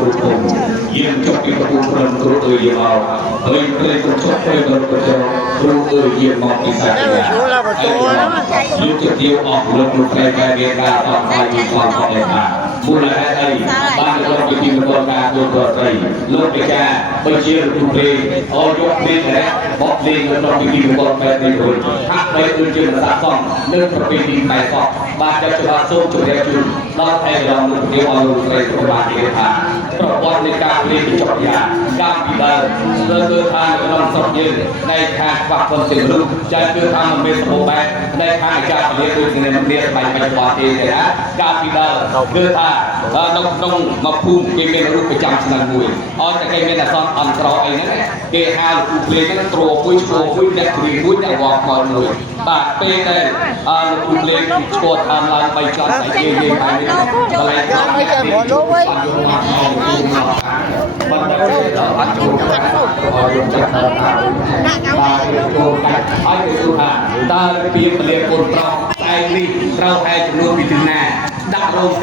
រូបผมយាងចុះពីប្រពន្ធព្រមគ្រូអើយយាងមកហើយព្រៃកញ្ចក់ព្រៃដល់កញ្ចក់គ្រូអើយយាងមកពីសាច់យាលោកជាទាវអស់លោកលោកក្រែកែរៀនការអត់ហើយមានความខុសគ្នាមូលហេតុអីបានលោកជាទីប្រការគោលប្រត្រីលោកពិការបើជារូបព្រៃអោយកព្រៃតែបោះលេងលោកជាទីប្រការបែបនេះរួចហាក់បីដូចជាមិនសាកសមនៅប្រពៃណីតែសោះបាទចាប់ច្បាប់សូមជម្រាបជូនដល់ឯកឧត្តមលោកទាវអស់លោកស្រីប្របាទនិយាយថាប្រព័ន្ធនៃការលេងកញ្ចក់យ៉ាកាលពីដើមគឺថានៅក្នុងស្រុកយើងในខាងខ្វះគុណជាមនុស្សចាគឺថាមិនមានសម្បូរបែបในខាងអាចារ្យពលាដូចគ្នាមិនមានស្បែកបច្ចុប្បន្នទេណាកាលពីដើមគឺថានៅក្នុងមកភូមិគេមានរូបប្រចាំឆ្នាំមួយអត់តែគេមានអសរអន្តរអីហ្នឹងគេហៅលោកគ្រូភ្លេងហ្នឹងទ្រមួយឈ្មោះមួយអ្នកគ្រូមួយអ្នកវត្តមកមួយបាទពេលដែលលោកគ្រូភ្លេងឈ្មោះតាមឡើង3ឆ្នាំតែគេនិយាយបែបនេះកន្លែងខ្ញុំគេមកលោកវិញបាត់ទៅអត់ចូលកាត់អត់យកចាក់ដល់តាមបាទចូលកាត់ឲ្យទៅទូថាតើពីពលាកូនប្រុសស្អែកនេះត្រូវឯចំនួនពីទីណាដាក់រោងការ